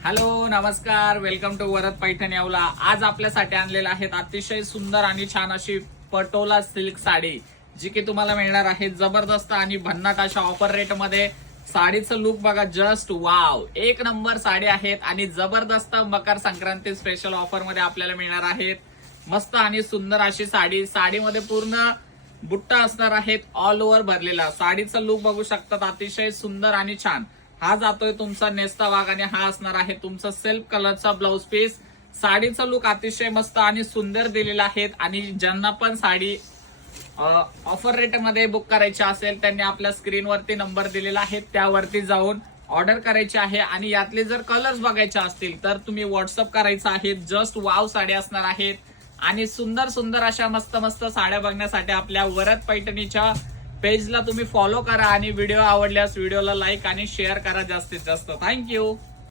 Hello नमस्कार, welcome to Varad Paithan Yeola. आज आपल्यासाठी आणलेले आहेत अतिशय सुंदर आणि छान अशी पटोला सिल्क साडी, जी की तुम्हाला मिळणार आहे जबरदस्त आणि भन्नाट अशा ऑफर रेट मध्ये। साडीचं लुक बघा, जस्ट वाव, एक नंबर साडी आहेत आणि जबरदस्त मकर संक्रांती स्पेशल ऑफर मध्ये आपल्याला मिळणार आहेत। मस्त आणि सुंदर अशी साडी, साडीमध्ये पूर्ण बुट्टा असणार आहेत, ऑल ओव्हर भरलेला। साडीचं लुक बघू शकतात, अतिशय सुंदर आणि छान। हा जातोय तुमचा नेस्ता भाग आणि हा असणार आहे तुमचा सेल्फ कलरचा ब्लाउज पीस। साडीचा लुक अतिशय मस्त आणि सुंदर दिलेला आहे आणि ज्यांना पण साडी ऑफर रेट मध्ये बुक करायची असेल त्यांनी आपल्या स्क्रीनवरती नंबर दिलेला आहे, त्यावरती जाऊन ऑर्डर करायची आहे। आणि यातले जर कलर्स बघायचे असतील तर तुम्ही व्हॉट्सअप करायचं आहे। जस्ट वाव साडी असणार आहेत आणि सुंदर सुंदर अशा मस्त मस्त साड्या बघण्यासाठी आपल्या वरद पैठणीच्या पेजला तुम्ही फॉलो करा आणि व्हिडिओ आवडल्यास व्हिडिओला लाईक आणि शेअर करा जास्तीत जास्त। थँक्यू।